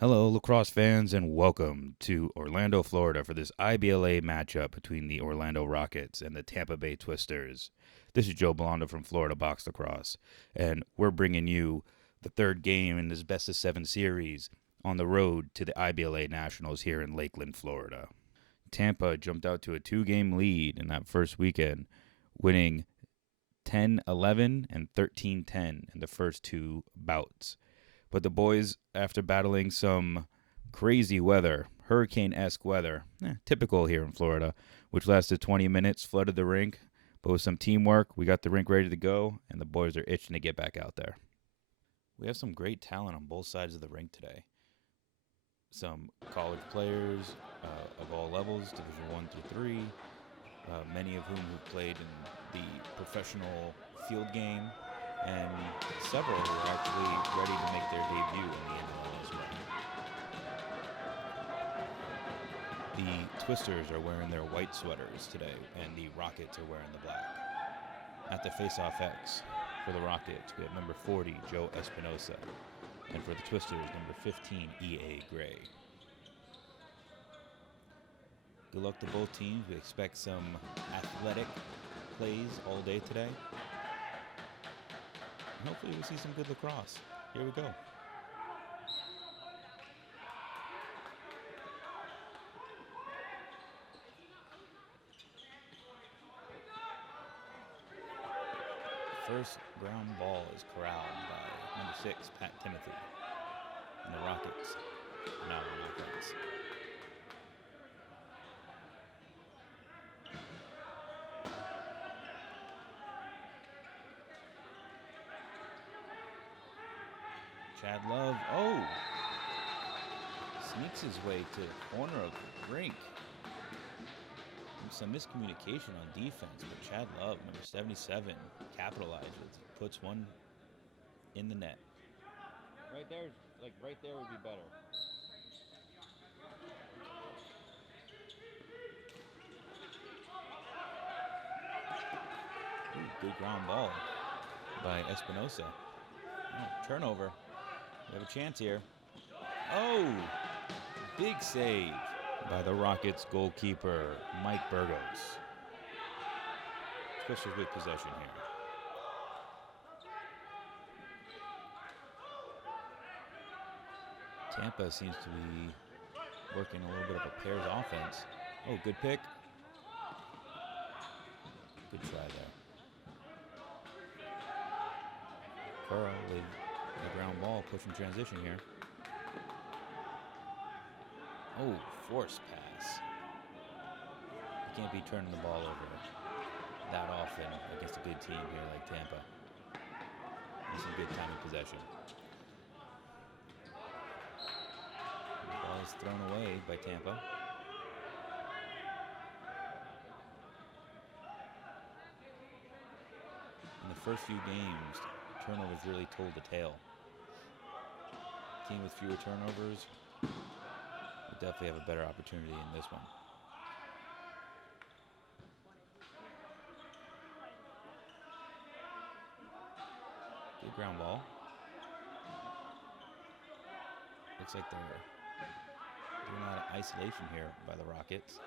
Hello, lacrosse fans, and welcome to Orlando, Florida for this IBLA matchup between the Orlando Rockets and the Tampa Bay Twisters. This is Joe Bellando from Florida Box Lacrosse, and we're bringing you the third game in this best of seven series on the road to the IBLA Nationals here in Lakeland, Florida. Tampa jumped out to a two-game lead in that first weekend, winning 10-11 and 13-10 in the first two bouts. But the boys, after battling some crazy weather, hurricane-esque weather, typical here in Florida, which lasted 20 minutes, flooded the rink. But with some teamwork, we got the rink ready to go, and the boys are itching to get back out there. We have some great talent on both sides of the rink today. Some college players of all levels, Division 1 through 3, many of whom have played in the professional field game, and several who are actually ready to make their debut in the NLL as well. The Twisters are wearing their white sweaters today, and the Rockets are wearing the black. At the face-off X, for the Rockets, we have number 40, Joe Espinosa, and for the Twisters, number 15, E.A. Gray. Good luck to both teams. We expect some athletic plays all day today. And hopefully we see some good lacrosse. Here we go. First ground ball is corralled by number 6, Pat Timothy. And the Rockets are now on offense. Chad Love, sneaks his way to the corner of the rink. Some miscommunication on defense, but Chad Love, number 77, capitalizes, puts one in the net. Right there would be better. Ooh, good ground ball by Espinosa. Turnover. We have a chance here. Big save by the Rockets goalkeeper, Mike Burgos. Twisters with possession here. Tampa seems to be working a little bit of a pairs offense. Good pick. Good try there. Curl with the ground ball, pushing transition here. Force pass. You can't be turning the ball over that often against a good team here like Tampa. Need some good time in possession. The ball is thrown away by Tampa. In the first few games, turnovers really told the tale. Team with fewer turnovers will definitely have a better opportunity in this one. Good ground ball. Looks like they're doing a lot of isolation here by the Rockets.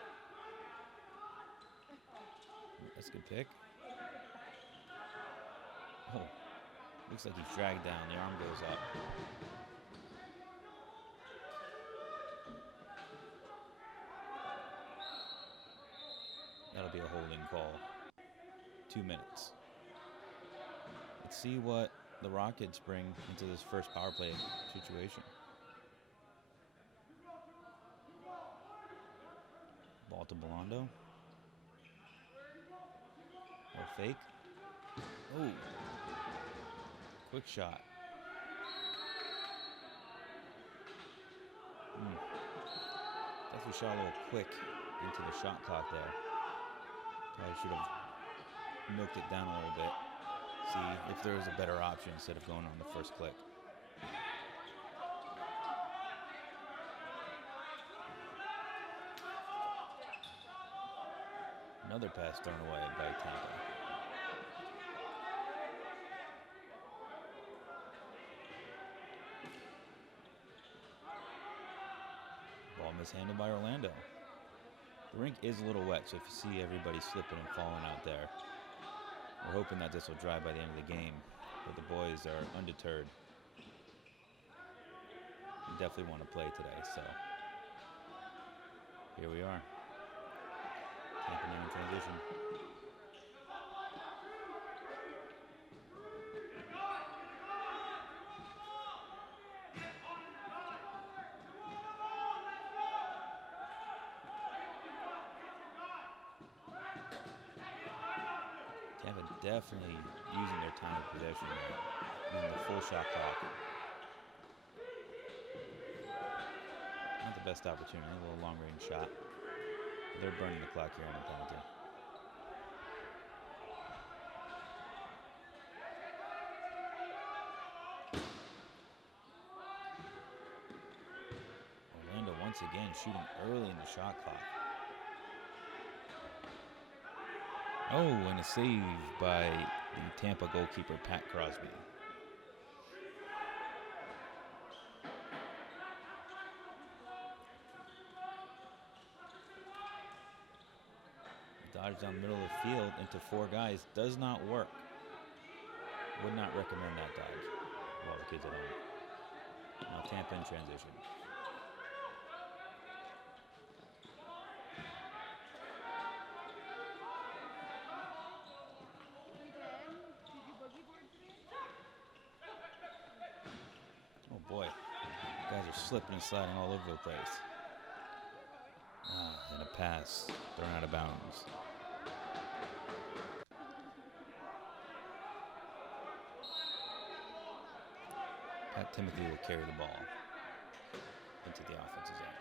That's a good pick. Looks like he's dragged down. The arm goes up. That'll be a holding call. 2 minutes. Let's see what the Rockets bring into this first power play situation. Ball to Bellando. Fake. Quick shot. Definitely shot a little quick into the shot clock there. Probably should have milked it down a little bit. See if there was a better option instead of going on the first click. Another pass thrown away by Tampa. mishandled by Orlando. The rink is a little wet, so if you see everybody slipping and falling out there, we're hoping that this will dry by the end of the game. But the boys are undeterred. They definitely want to play today, so here we are. Tampa now in transition. Tampa definitely using their time of possession there, using the full shot clock. Not the best opportunity, a little long range shot. They're burning the clock here on the penalty. Orlando once again shooting early in the shot clock. Oh, and a save by the Tampa goalkeeper, Pat Crosby. Dodge down the middle of the field into 4 guys does not work. Would not recommend that dodge. Well, the kids at home. Now Tampa in transition. Oh boy, guys are slipping and sliding all over the place. And a pass thrown out of bounds. Pat Timothy will carry the ball into the offensive zone.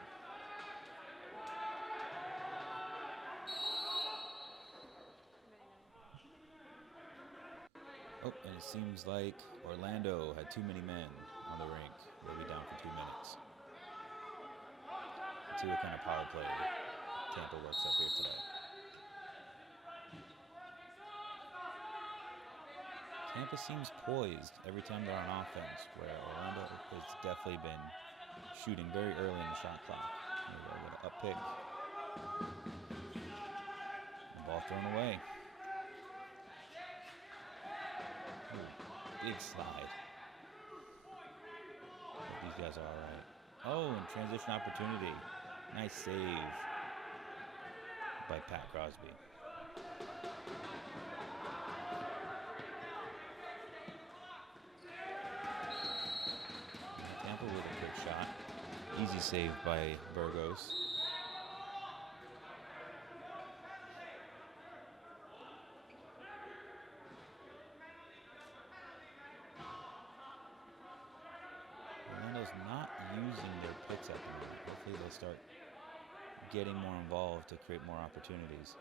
Oh, and it seems like Orlando had too many men on the rink. They'll be down for 2 minutes. Let's see what kind of power play Tampa works up here today. Tampa seems poised every time they're on offense, where Orlando has definitely been shooting very early in the shot clock. Here we go with an up pick. The ball thrown away. Ooh, big slide. Hope these guys are all right. Oh, and transition opportunity. Nice save by Pat Crosby. Tampa with a quick shot. Easy save by Burgos. Orlando's not using their picks at the moment. Hopefully they'll start getting more involved to create more opportunities.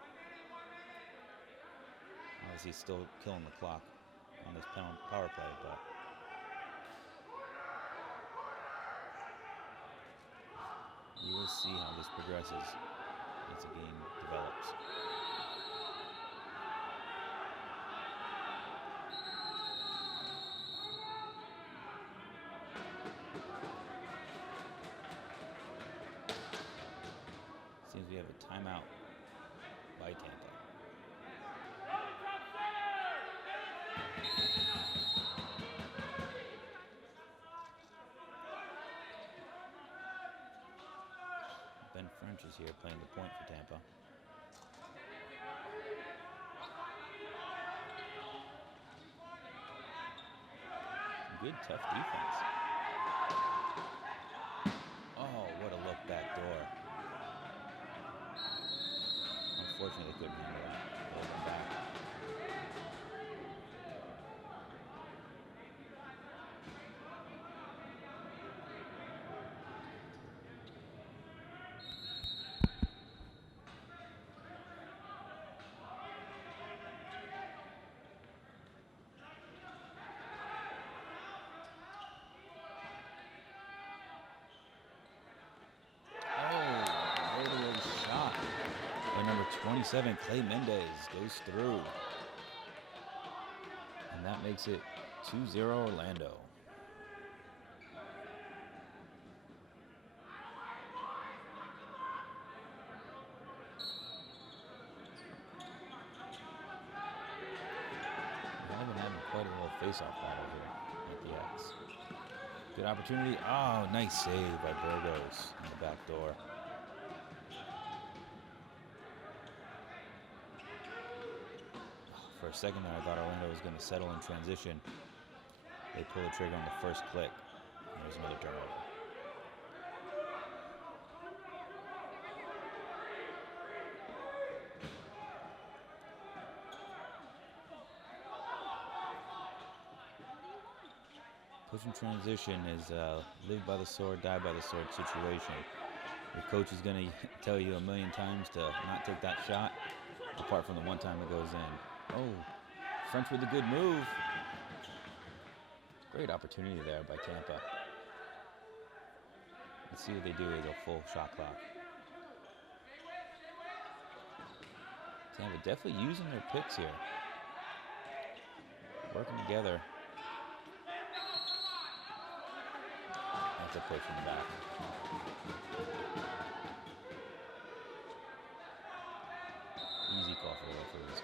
Obviously still killing the clock on this power play, but we will see how this progresses as the game develops. Seems we have a timeout by Tampa. Ben French is here playing the point for Tampa. Good, tough defense. Oh, what a look back door. Unfortunately, they couldn't handle it. Hold them back. Oh, notable shot by number 27, Clay Mendez, goes through. And that makes it 2-0 Orlando. face-off battle here at the X. Good opportunity. Oh, nice save by Burgos in the back door. For a second there, I thought Orlando was going to settle in transition. They pull the trigger on the first click. There's another turnover. Pushing transition is live by the sword, die by the sword situation. Your coach is going to tell you a million times to not take that shot, apart from the one time it goes in. Oh, French with a good move. Great opportunity there by Tampa. Let's see what they do with a full shot clock. Tampa definitely using their picks here. Working together. That's a push in the back. Easy call for the referees.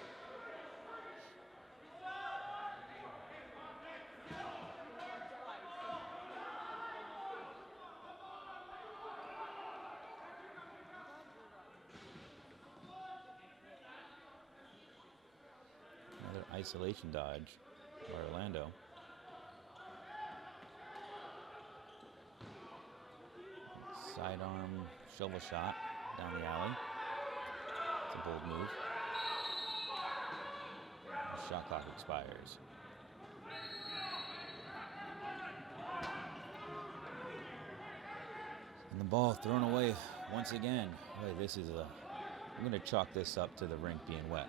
Another isolation dodge by Orlando. Sidearm shovel shot down the alley. It's a bold move. The shot clock expires. And the ball thrown away once again. Boy, this is I'm going to chalk this up to the rink being wet.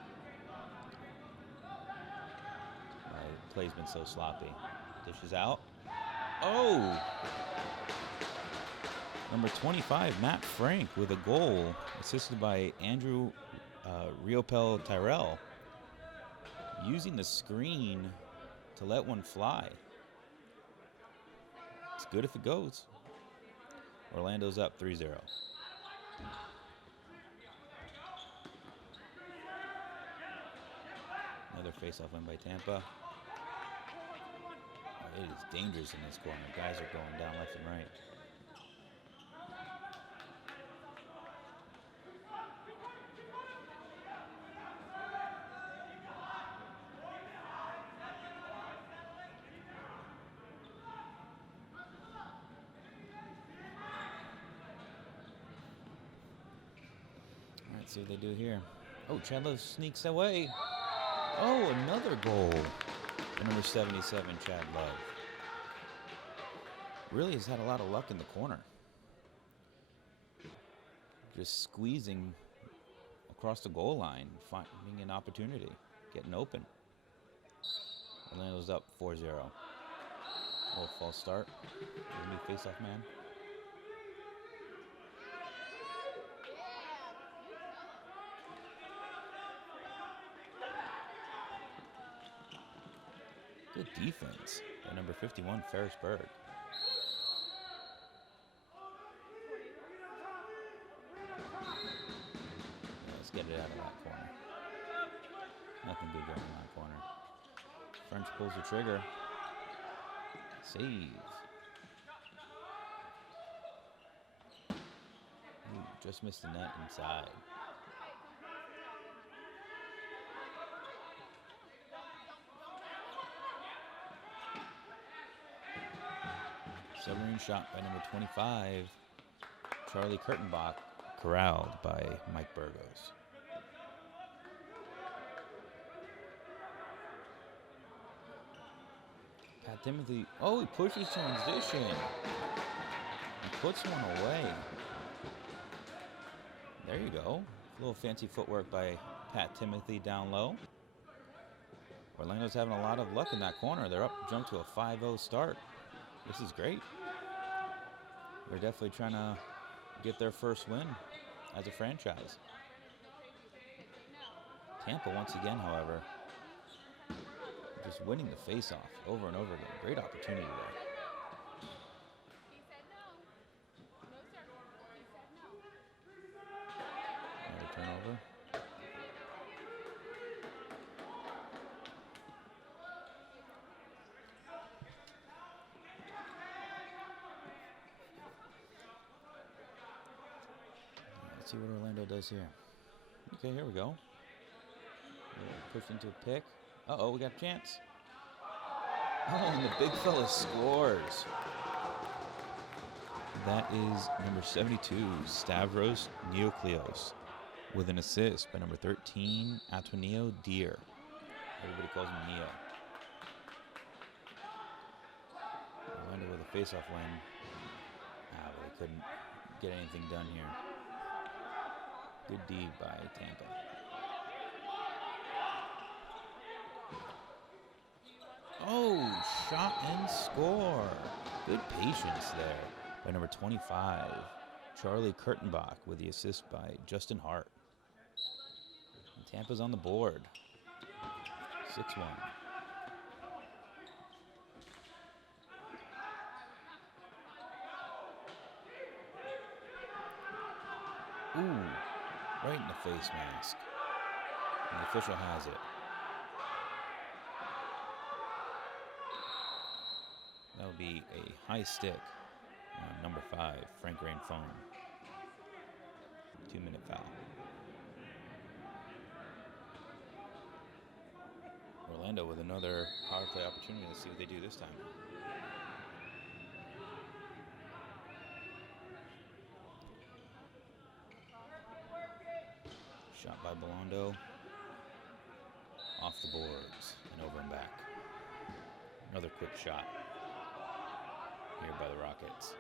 The play's been so sloppy. Dish is out. Oh! Number 25, Matt Frank with a goal, assisted by Andrew Riopel Tyrell, using the screen to let one fly. It's good if it goes. Orlando's up 3-0. Another face-off win by Tampa. Oh, it is dangerous in this corner. Guys are going down left and right. Let's see what they do here. Oh, Chadlow sneaks away. Oh, another goal. Number 77, Chad Love. Really has had a lot of luck in the corner. Just squeezing across the goal line, finding an opportunity, getting open. Orlando's up 4-0. Oh, false start. The new face-off man. Good defense by number 51, Ferris Berg. Let's get it out of that corner. Nothing good going in that corner. French pulls the trigger. Save. Ooh, just missed the net inside. Submarine shot by number 25, Charlie Kurtenbach, corralled by Mike Burgos. Pat Timothy, oh, he pushes transition. He puts one away. There you go. A little fancy footwork by Pat Timothy down low. Orlando's having a lot of luck in that corner. They're up, jump to a 5-0 start. This is great. They're definitely trying to get their first win as a franchise. Tampa, once again, however, just winning the face-off over and over again. Great opportunity there. Another turnover. Let's see what Orlando does here. Okay, here we go. Pushed into a pick. Uh-oh, we got a chance. Oh, and the big fella scores. That is number 72, Stavros Neokleos, with an assist by number 13, Antonio Deer. Everybody calls him Neo. Orlando with a face-off win. But they couldn't get anything done here. Good deed by Tampa. Oh, shot and score. Good patience there by number 25, Charlie Kurtenbach, with the assist by Justin Hart. And Tampa's on the board. 6-1. Ooh, right in the face mask. And the official has it. That would be a high stick on number 5, Frank Rainfone. 2-minute foul. Orlando with another power play opportunity. Let's see what they do this time. Shot by Bellando. Off the boards and over and back. Another quick shot here by the Rockets.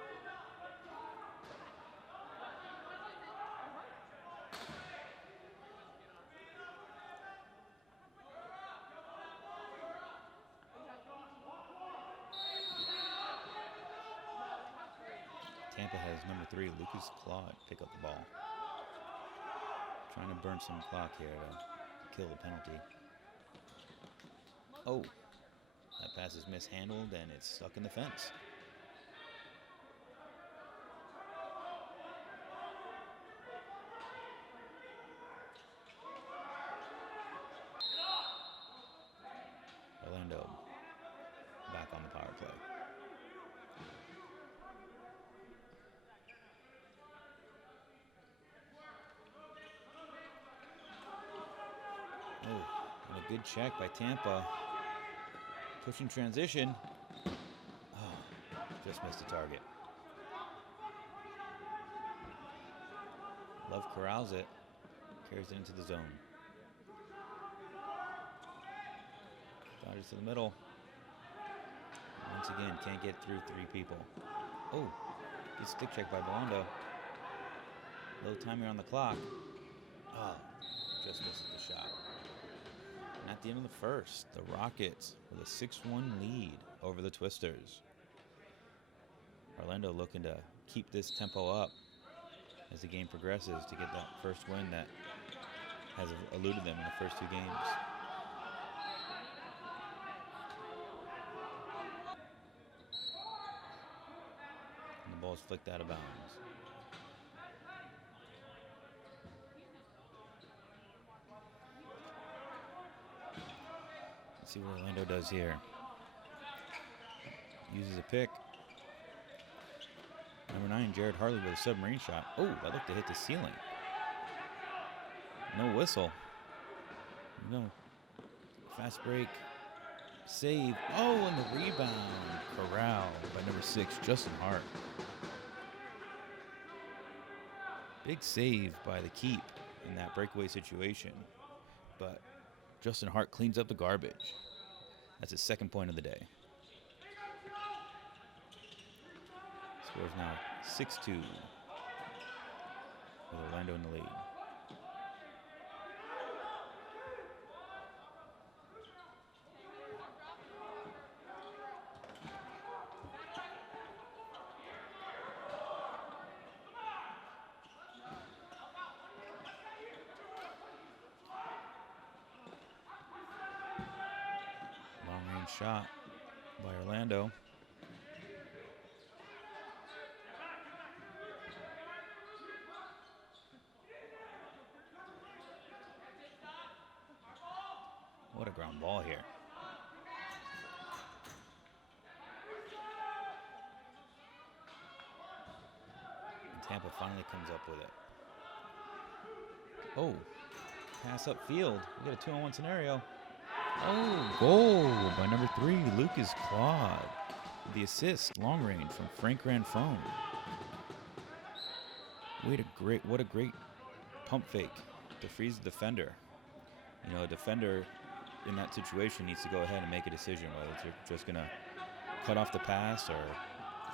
Tampa has number 3, Lucas Claude, pick up the ball. Trying to burn some clock here to kill the penalty. Oh, that pass is mishandled and it's stuck in the fence. Orlando back on the power play. Oh, and a good check by Tampa. Pushing transition. Oh, just missed the target. Love corrals it. Carries it into the zone. Dodges to the middle. Once again, can't get through 3 people. Oh, good stick check by Bellando. Low timer on the clock. Oh, just missed the shot. And at the end of the first, the Rockets with a 6-1 lead over the Twisters. Orlando looking to keep this tempo up as the game progresses to get that first win that has eluded them in the first 2 games. And the ball's flicked out of bounds. Let's see what Orlando does here. Uses a pick. Number 9, Jared Harley with a submarine shot. Oh, that looked to hit the ceiling. No whistle. No. Fast break. Save. Oh, and the rebound. Corral by number 6, Justin Hart. Big save by the keep in that breakaway situation. But Justin Hart cleans up the garbage. That's his 2nd point of the day. Scores now 6-2 with Orlando in the lead. Long-range shot by Orlando. What a ground ball here. And Tampa finally comes up with it. Oh, pass upfield. We got a 2-on-1 scenario. Oh, goal by number 3, Lucas Claude. The assist, long range from Frank Ranfone. What a great pump fake to freeze the defender. You know, a defender in that situation needs to go ahead and make a decision whether they're just gonna cut off the pass or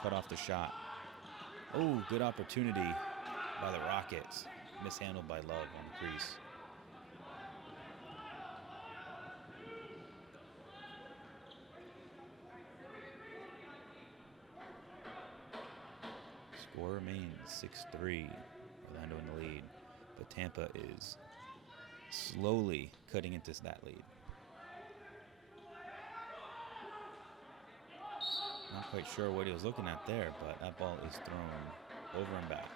cut off the shot. Oh, good opportunity by the Rockets. Mishandled by Love on the crease. Score remains 6-3. Orlando in the lead. But Tampa is slowly cutting into that lead. Not quite sure what he was looking at there, but that ball is thrown over and back.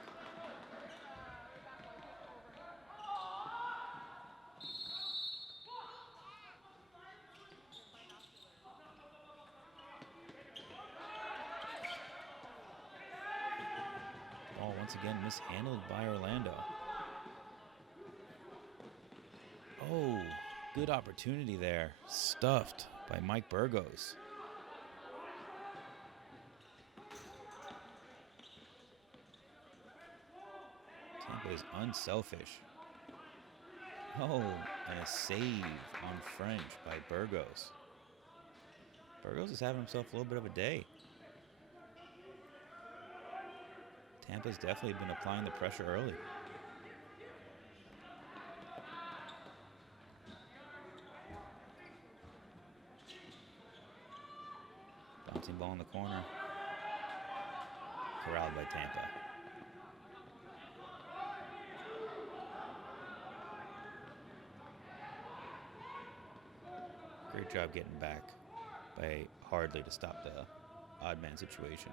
Ball once again mishandled by Orlando. Oh, good opportunity there. Stuffed by Mike Burgos. Tampa is unselfish. Oh, and a save on French by Burgos. Burgos is having himself a little bit of a day. Tampa's definitely been applying the pressure early. Bouncing ball in the corner. Corralled by Tampa. Great job getting back by Hardley to stop the odd man situation.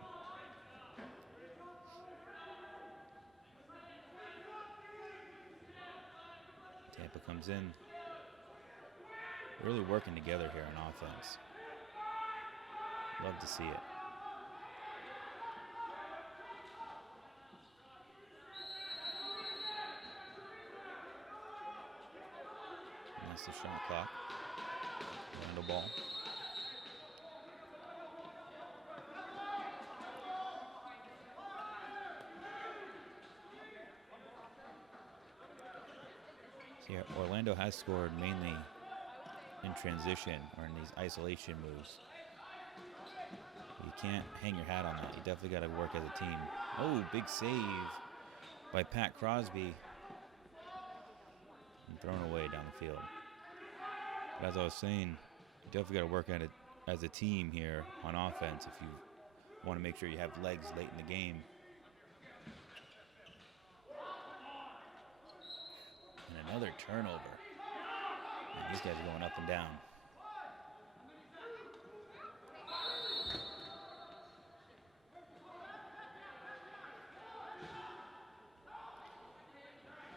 Tampa comes in, really working together here on offense. Love to see it. And that's the shot clock. Orlando ball. See, Orlando has scored mainly in transition or in these isolation moves. You can't hang your hat on that. You definitely got to work as a team. Oh, big save by Pat Crosby. And thrown away down the field. But as I was saying, you definitely got to work at it as a team here on offense if you want to make sure you have legs late in the game. And another turnover. Man, these guys are going up and down.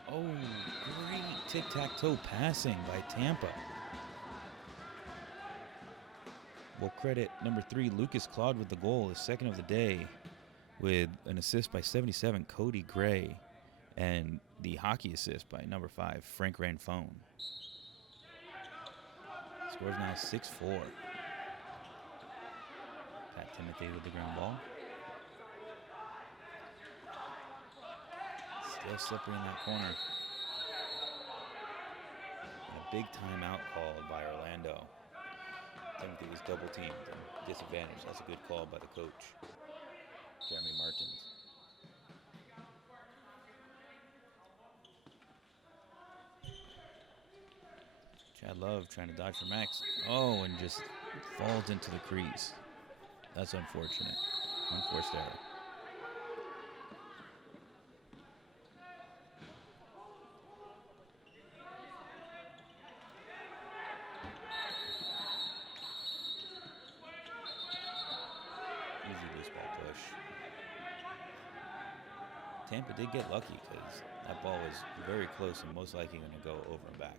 Oh, great tic-tac-toe passing by Tampa. We'll credit number 3, Lucas Claude, with the goal, his second of the day, with an assist by 77, Cody Gray, and the hockey assist by number 5, Frank Ranfone. Scores now 6-4. Pat Timothy with the ground ball. Still slippery in that corner. And a big timeout called by Orlando. Timothy was double teamed and disadvantaged. That's a good call by the coach, Jeremy Martins. Chad Love trying to dodge for Max. Oh, and just falls into the crease. That's unfortunate. Unforced error. Easy loose ball push. Tampa did get lucky because that ball was very close and most likely going to go over and back.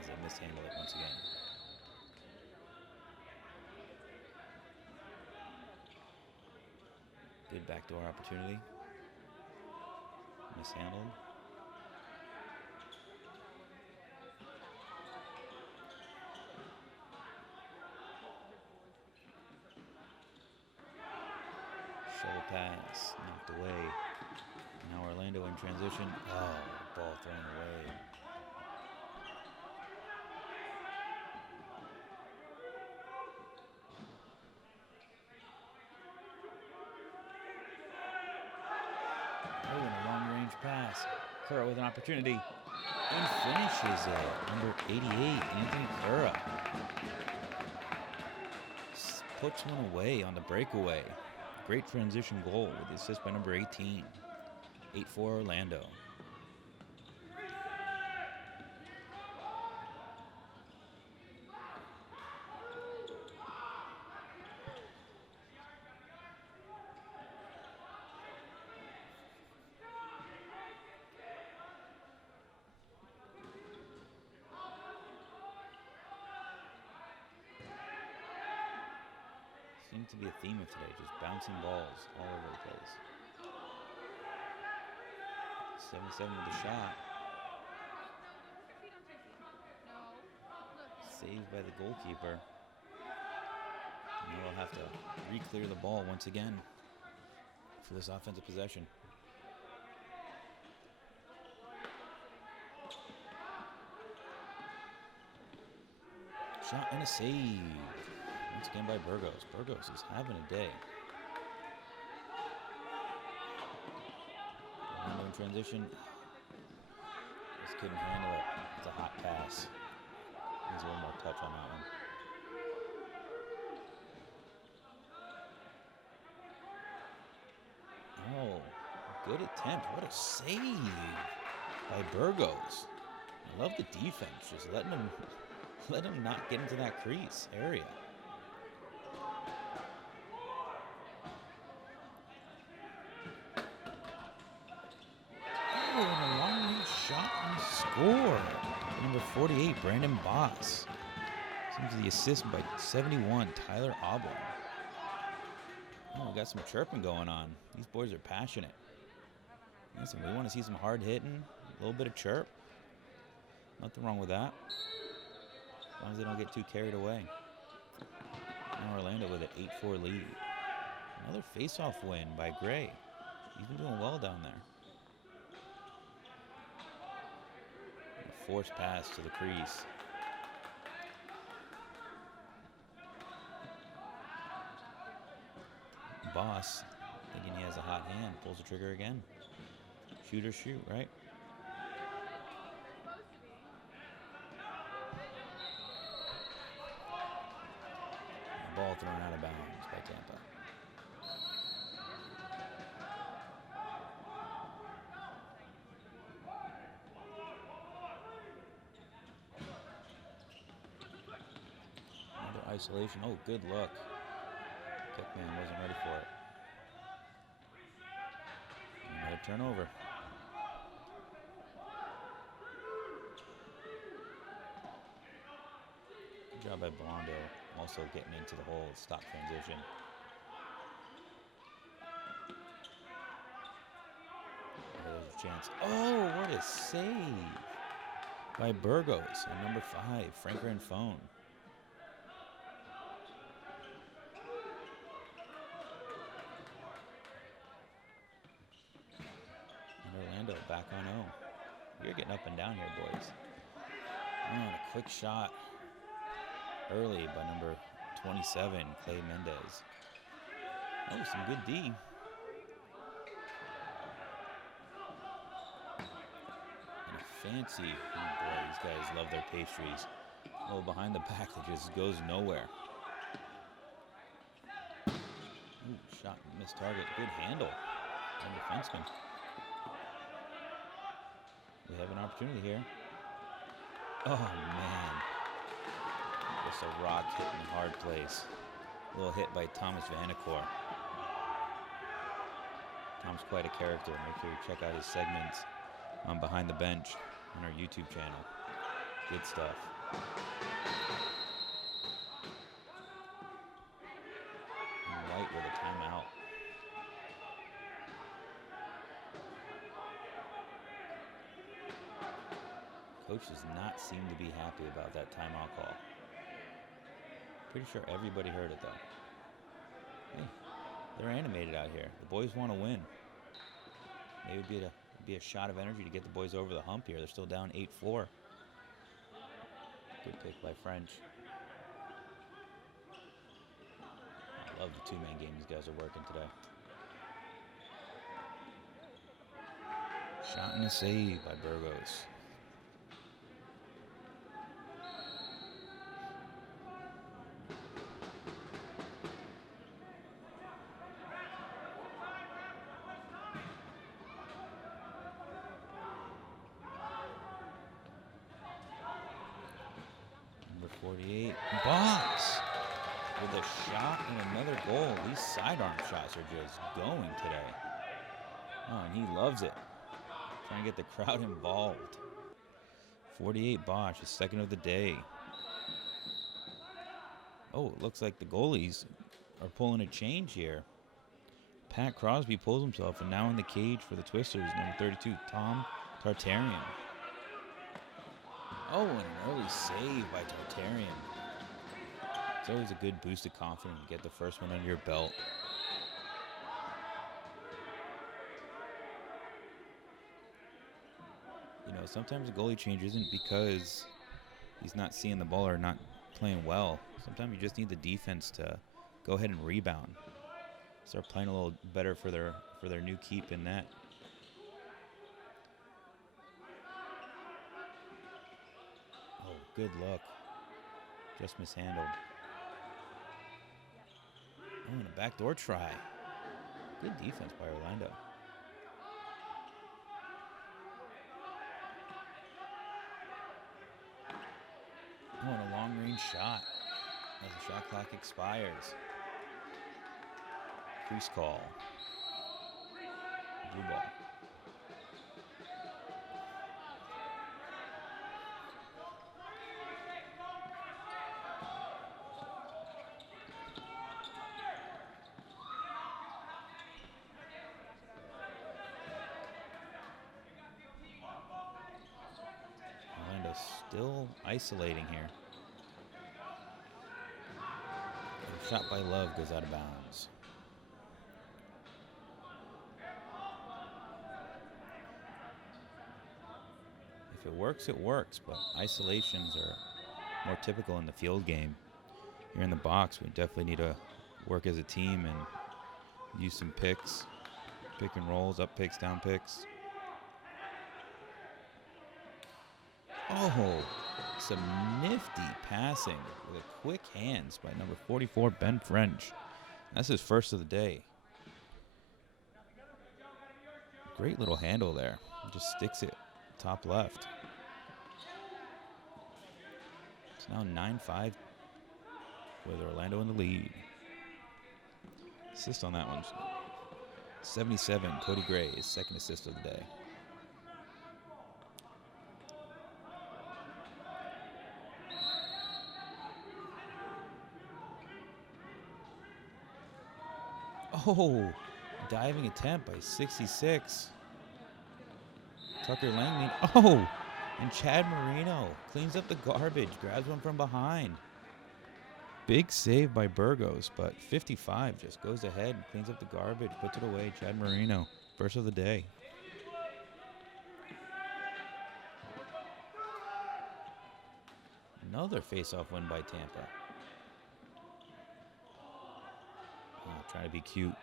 As they mishandled it once again. Good backdoor opportunity. Mishandled. away. Now Orlando in transition. Oh, ball thrown away. Oh, and a long-range pass. Curra with an opportunity. And finishes it. Number 88, Anthony Curra. Puts one away on the breakaway. Great transition goal with the assist by number 18. 8-4 Orlando. Seems to be a theme of today, just bouncing balls all over the place. 77 with the shot. Saved by the goalkeeper. Now they'll have to re-clear the ball once again for this offensive possession. Shot and a save. Once again by Burgos. Burgos is having a day. Orlando in transition. Just couldn't handle it. It's a hot pass. Needs a little more touch on that one. Oh, good attempt. What a save by Burgos. I love the defense. Just letting him not get into that crease area. Oh, and a long-range shot and score. Number 48, Brandon Boss. Seems the assist by 71, Tyler Obel. Oh, we got some chirping going on. These boys are passionate. Listen, we want to see some hard hitting, a little bit of chirp. Nothing wrong with that. As long as they don't get too carried away. Now Orlando with an 8-4 lead. Another face-off win by Gray. He's been doing well down there. A forced pass to the crease. Boss, thinking he has a hot hand, pulls the trigger again. Shoot or shoot, right? Ball thrown out of bounds by Tampa. Another isolation. Oh, good look. Kickman wasn't ready for it. Another turnover. Good job by Bellando, also getting into the hole, stop transition. There's a chance. Oh, what a save by Burgos on number 5, Frank Ranfone. And Orlando back on 0. You're getting up and down here, boys. Oh, and a quick shot early by number 27, Clay Mendez. Oh, some good D. And a fancy, oh boy, these guys love their pastries. Oh, behind the back that just goes nowhere. Ooh, shot, missed target, good handle on the defenseman. We have an opportunity here. Oh, man. Just a rock hit in the hard place. A little hit by Thomas Vanacore. Tom's quite a character. Make sure you check out his segments on Behind the Bench on our YouTube channel. Good stuff. And White with a timeout. Coach does not seem to be happy about that timeout call. Pretty sure everybody heard it, though. Hey, they're animated out here. The boys want to win. Maybe it'd be a shot of energy to get the boys over the hump here. They're still down 8-4. Good pick by French. I love the two-man game these guys are working today. Shot and a save by Burgos. Number 48, Box with a shot and another goal. These sidearm shots are just going today. Oh, and he loves it. Trying to get the crowd involved. 48 Bosch, his second of the day. Oh, it looks like the goalies are pulling a change here. Pat Crosby pulls himself, and now in the cage for the Twisters, number 32, Tom Tartarian. Oh, and an early save by Tartarian. It's always a good boost of confidence to get the first one under your belt. You know, sometimes a goalie change isn't because he's not seeing the ball or not playing well. Sometimes you just need the defense to go ahead and rebound. Start playing a little better for their new keep in net. Oh, good luck. Just mishandled. Oh, and a backdoor try. Good defense by Orlando. Oh, and a long-range shot as the shot clock expires. Crease call. Blue ball. Orlando still isolating here. And a shot by Love goes out of bounds. If it works, but isolations are more typical in the field game. Here in the box, we definitely need to work as a team and use some picks, pick and rolls, up picks, down picks. Oh, some nifty passing with a quick hands by number 44, Ben French. That's his first of the day. Great little handle there. Just sticks it top left. It's now 9-5 with Orlando in the lead. Assist on that one. 77, Cody Gray, his second assist of the day. Oh, diving attempt by 66. Tucker Langmead. Oh, and Chad Marino cleans up the garbage, grabs one from behind. Big save by Burgos, but 55 just goes ahead and cleans up the garbage, puts it away. Chad Marino, first of the day. Another face-off win by Tampa. Oh, trying to be cute.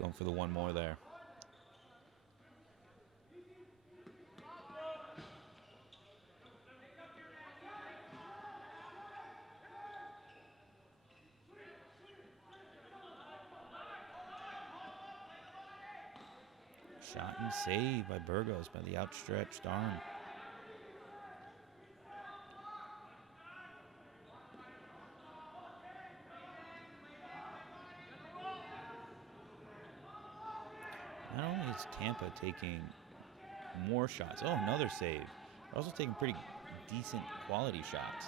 Going for the one more there. Shot and save by Burgos by the outstretched arm. Not only is Tampa taking more shots. Oh, another save. They're also taking pretty decent quality shots.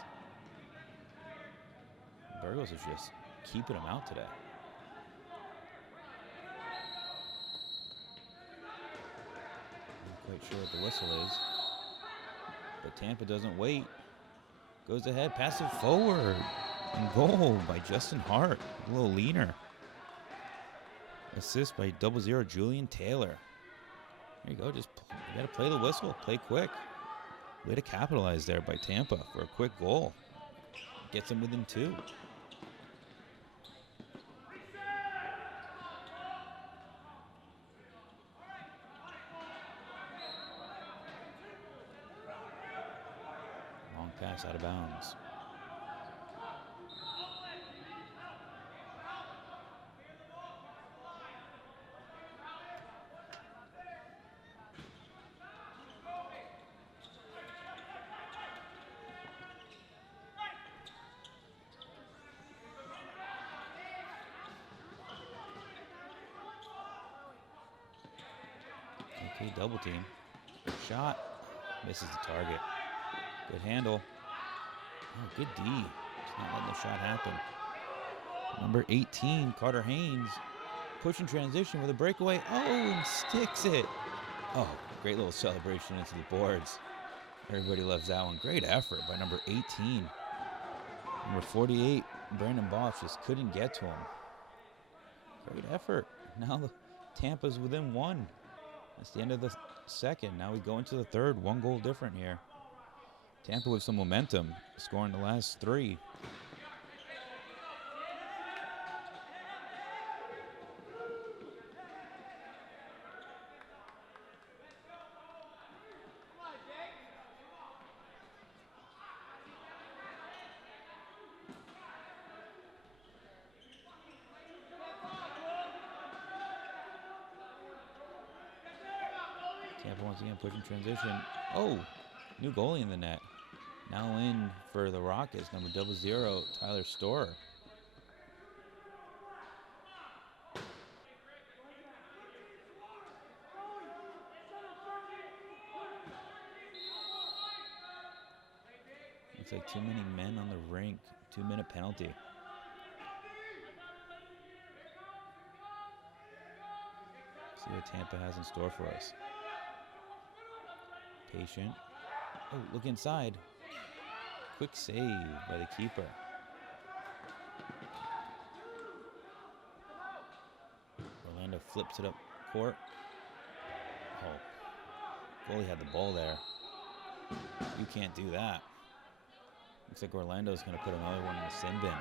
Burgos is just keeping them out today. Not quite sure what the whistle is. But Tampa doesn't wait. Goes ahead, pass it forward. And goal by Justin Hart. A little leaner. Assist by 00 Julian Taylor. There you go. Just you got to play the whistle. Play quick. Way to capitalize there by Tampa for a quick goal. Gets them within 2. Long pass out of bounds. Okay, double team. Good shot. Misses the target. Good handle. Oh, good D. Just not letting the shot happen. Number 18, Carter Haynes. Pushing transition with a breakaway. Oh, and sticks it. Oh, great little celebration into the boards. Everybody loves that one. Great effort by number 18. Number 48, Brandon Bosch, just couldn't get to him. Great effort. Now Tampa's within 1. That's the end of the second. Now we go into the third. 1 goal different here. Tampa with some momentum, scoring the last 3. Tampa once again pushing transition. Oh, new goalie in the net. Now in for the Rockets, number 00, Tyler Storer. Looks like too many men on the rink. 2-minute penalty. See what Tampa has in store for us. Patient. Oh, look inside. Quick save by the keeper. Orlando flips it up court. Oh, goalie had the ball there. You can't do that. Looks like Orlando's going to put another one in the sin bin.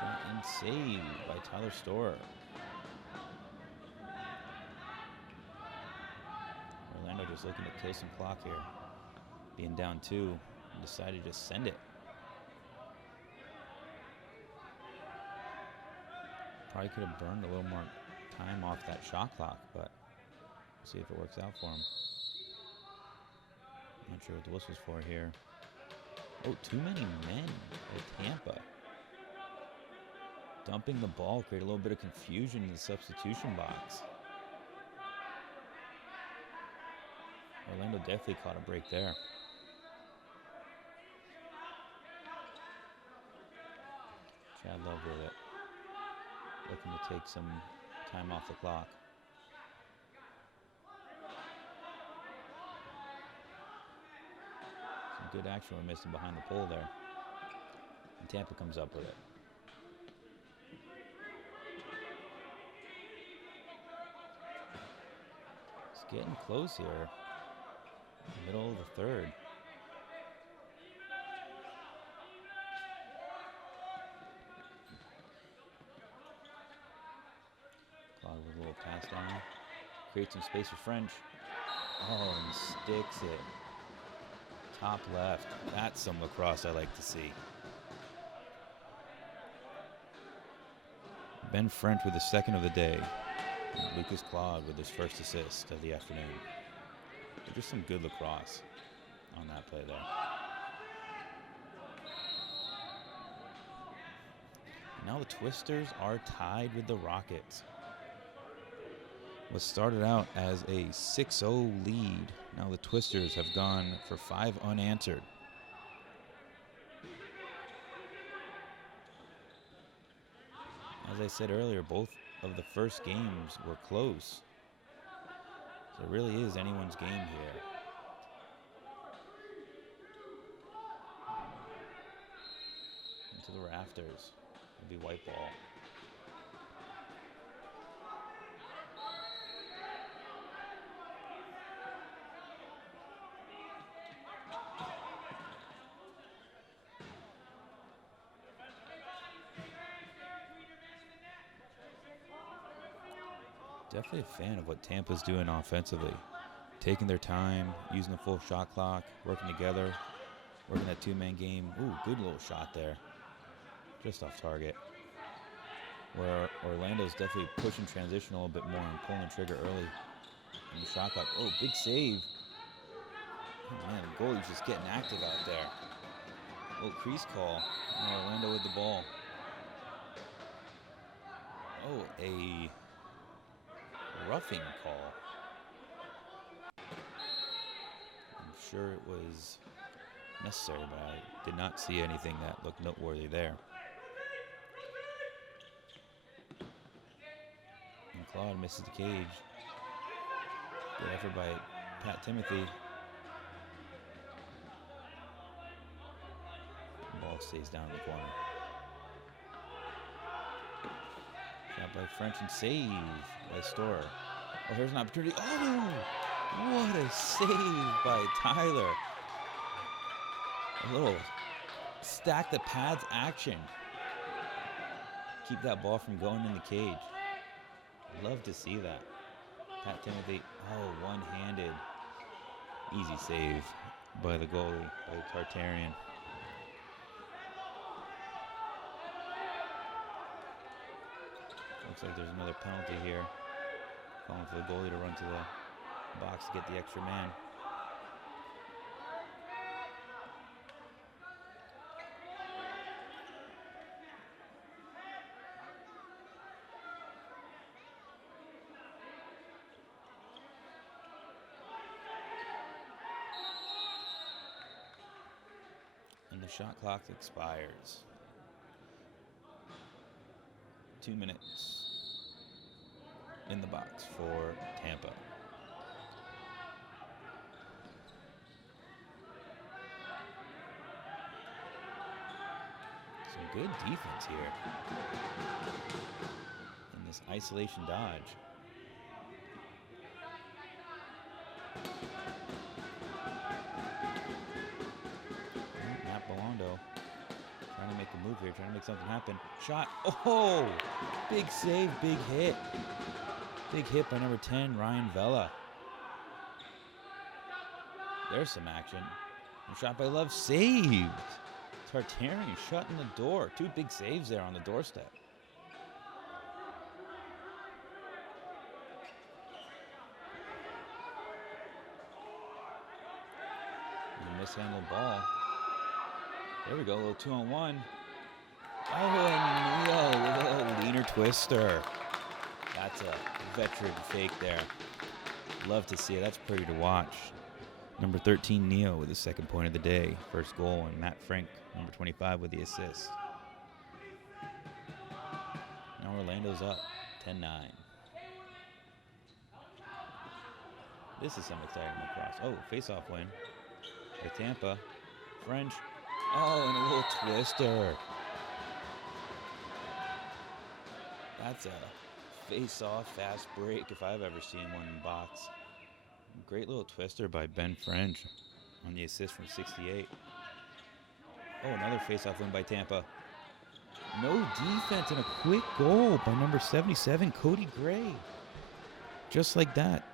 Shot and save by Tyler Storer. Orlando just looking to kill some clock here. Being down 2 and decided to just send it. Probably could have burned a little more time off that shot clock, but we'll see if it works out for him. Not sure what the whistle's for here. Oh, too many men at Tampa. Dumping the ball, create a little bit of confusion in the substitution box. Orlando definitely caught a break there. Chad Love with it. Looking to take some time off the clock. Some good action we're missing behind the pole there. And Tampa comes up with it. It's getting close here. Middle of the third. With a little pass down. Create some space for French. Oh, and sticks it. Top left. That's some lacrosse I like to see. Ben French with the second of the day. And Lucas Claude with his first assist of the afternoon. Just some good lacrosse on that play there. Now the Twisters are tied with the Rockets. What started out as a 6-0 lead, now the Twisters have gone for 5 unanswered. As I said earlier, both of the first games were close. So it really is anyone's game here. the rafters. It'll be white ball. Definitely a fan of what Tampa's doing offensively. Taking their time, using the full shot clock, working together, working that two-man game. Ooh, good little shot there. Just off target. Where Orlando's definitely pushing transition a little bit more and pulling the trigger early. And the shot clock. Oh, big save. Oh, man, the goalie's just getting active out there. Little crease call. And Orlando with the ball. Oh, a roughing call. I'm sure it was necessary, but I did not see anything that looked noteworthy there. And Claude misses the cage. Good effort by Pat Timothy. The ball stays down in the corner. Shot by French and save by Storer. Oh, here's an opportunity. Oh, what a save by Tyler. A little stack the pads action. Keep that ball from going in the cage. Love to see that. Pat Timothy, oh, one-handed. Easy save by the goalie, by Tartarian. Looks like there's another penalty here. Calling for the goalie to run to the box to get the extra man. And the shot clock expires. 2 minutes in the box for Tampa. Some good defense here in this isolation dodge. Matt Bellando trying to make a move here, trying to make something happen. Shot. Oh, big save, big hit. Big hit by number 10, Ryan Vela. There's some action. And shot by Love, saved. Tartarian shutting the door. 2 big saves there on the doorstep. And mishandled ball. There we go, a little 2-on-1. Oh, and Neo with a little leaner twister. That's a veteran fake there. Love to see it. That's pretty to watch. Number 13, Neo, with his second point of the day. First goal, and Matt Frank, number 25, with the assist. Now Orlando's up, 10-9. This is some exciting lacrosse. Oh, face-off win by Tampa. French. Oh, and a little twister. That's a face-off fast break if I've ever seen one in box. Great little twister by Ben French on the assist from 68. Oh, another face-off win by Tampa. No defense and a quick goal by number 77, Cody Gray. Just like that,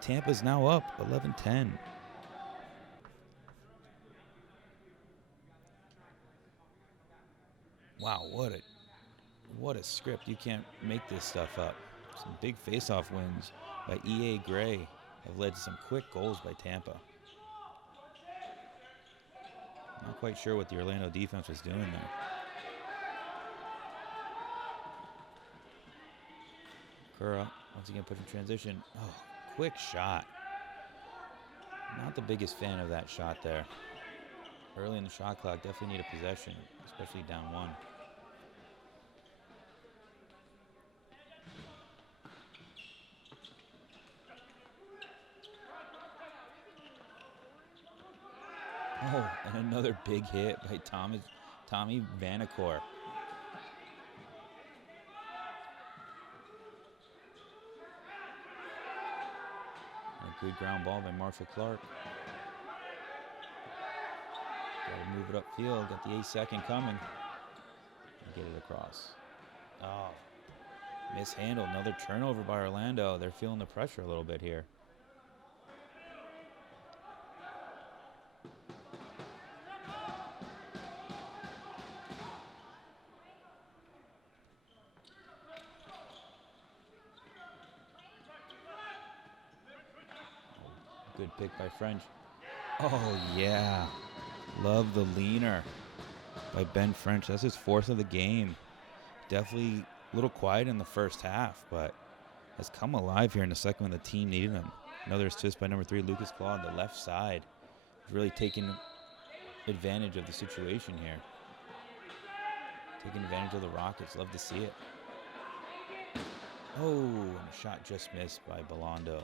Tampa's now up 11-10. Wow, what a script. You can't make this stuff up. Some big face-off wins by E.A. Gray have led to some quick goals by Tampa. Not quite sure what the Orlando defense was doing there. Kura, once again, pushing transition. Oh, quick shot. Not the biggest fan of that shot there. Early in the shot clock, definitely need a possession, especially down 1. Oh, and another big hit by Tommy Vanacore. A good ground ball by Marshall Clark. Got to move it upfield. Got the 8-second coming. And get it across. Oh, mishandled. Another turnover by Orlando. They're feeling the pressure a little bit here. Good pick by French. Oh, yeah. Love the leaner by Ben French. That's his 4th of the game. Definitely a little quiet in the first half, but has come alive here in the second when the team needed him. Another assist by number 3, Lucas Claw on the left side. Really taking advantage of the situation here. Taking advantage of the Rockets. Love to see it. Oh, and a shot just missed by Bellando.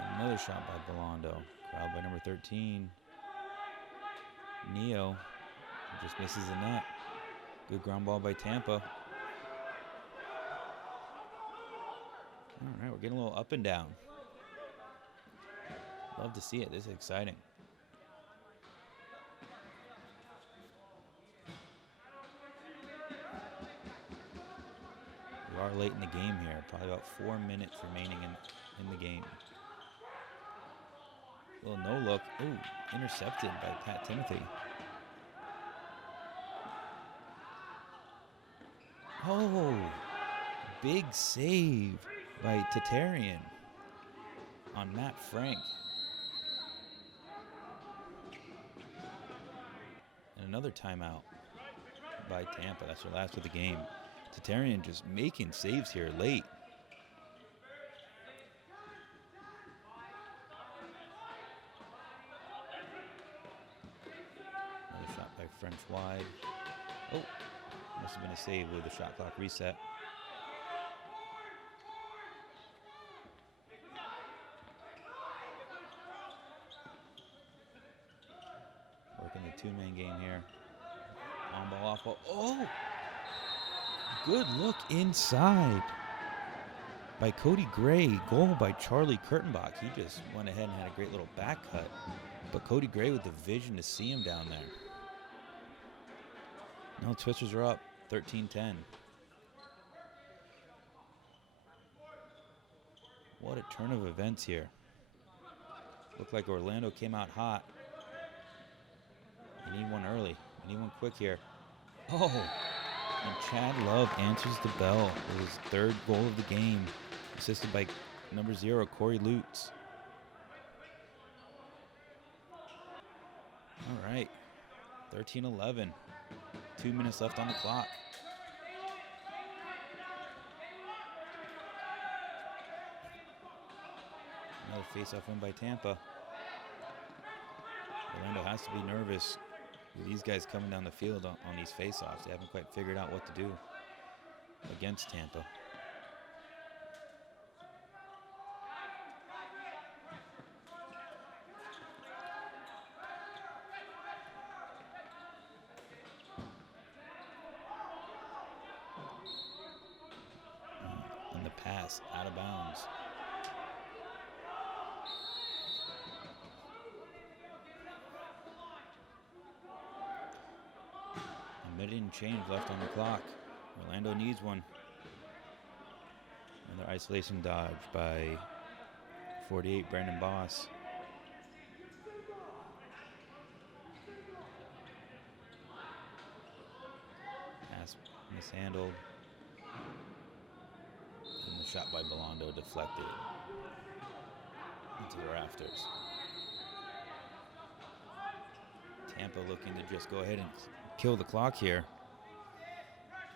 And another shot by Bellando. Crowd by number 13. Neo just misses the net. Good ground ball by Tampa. All right, we're getting a little up and down. Love to see it. This is exciting. We are late in the game here. Probably about 4 minutes remaining in the game. A little no look. Ooh, intercepted by Pat Timothy. Oh, big save by Tatarian on Matt Frank. And another timeout by Tampa. That's their last of the game. Tatarian just making saves here late. Another shot by French wide. Oh, must have been a save with the shot clock reset. Working the two-man game here. On ball, off ball. Oh! Good look inside by Cody Gray. Goal by Charlie Kurtenbach. He just went ahead and had a great little back cut. But Cody Gray with the vision to see him down there. No, Twisters are up 13-10. What a turn of events here. Looked like Orlando came out hot. We need one early. We need one quick here. Oh! And Chad Love answers the bell with his 3rd goal of the game, assisted by number 0, Corey Lutz. All right, 13-11. 2 minutes left on the clock. Another face-off win by Tampa. Orlando has to be nervous with these guys coming down the field on these face-offs. They haven't quite figured out what to do against Tampa. And the pass out of bounds. A minute and change left on the clock. Orlando needs one. Another isolation dodge by 48, Brandon Boss. Pass mishandled. And the shot by Bellando deflected into the rafters. Tampa looking to just go ahead and kill the clock here.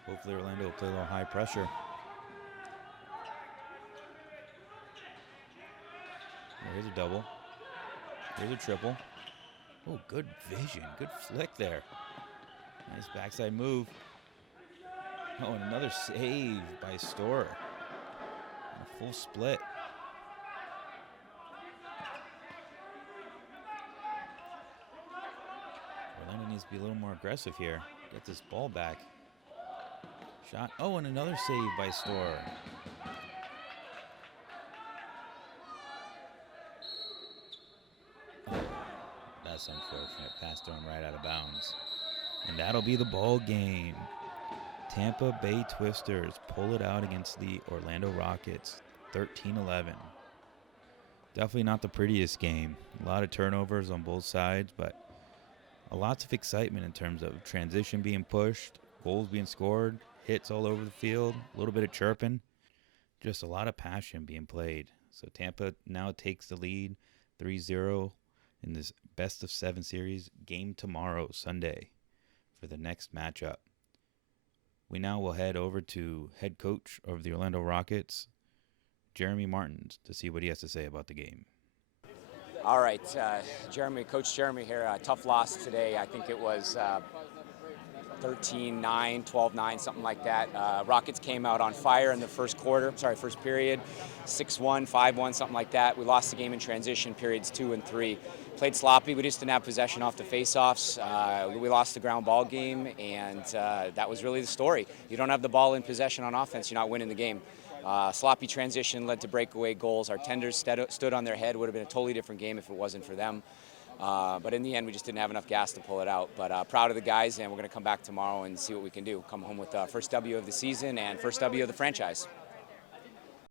Hopefully Orlando will play a little high pressure. Here's a double. Here's a triple. Oh, good vision. Good flick there. Nice backside move. Oh, and another save by Storer. A full split. Orlando needs to be a little more aggressive here. Get this ball back. Shot. Oh, and another save by Storer. Oh, that's unfortunate. Pass thrown right out of bounds. And that'll be the ball game. Tampa Bay Twisters pull it out against the Orlando Rockets, 13-11. Definitely not the prettiest game. A lot of turnovers on both sides, but lots of excitement in terms of transition being pushed, goals being scored, hits all over the field, a little bit of chirping. Just a lot of passion being played. So Tampa now takes the lead 3-0 in this best-of-7 series. Game tomorrow, Sunday, for the next matchup. We now will head over to head coach of the Orlando Rockets, Jeremy Martins, to see what he has to say about the game. All right, Coach Jeremy here. Tough loss today. I think it was 13-9, 12-9, something like that. Rockets came out on fire in the first period, 6-1, 5-1, something like that. We lost the game in transition periods 2 and 3. Played sloppy. We just didn't have possession off the faceoffs. We lost the ground ball game, and that was really the story. You don't have the ball in possession on offense, you're not winning the game. Sloppy transition led to breakaway goals. Our tenders stood on their head. Would have been a totally different game if it wasn't for them. But in the end, we just didn't have enough gas to pull it out. But proud of the guys, and we're going to come back tomorrow and see what we can do. Come home with first W of the season and first W of the franchise.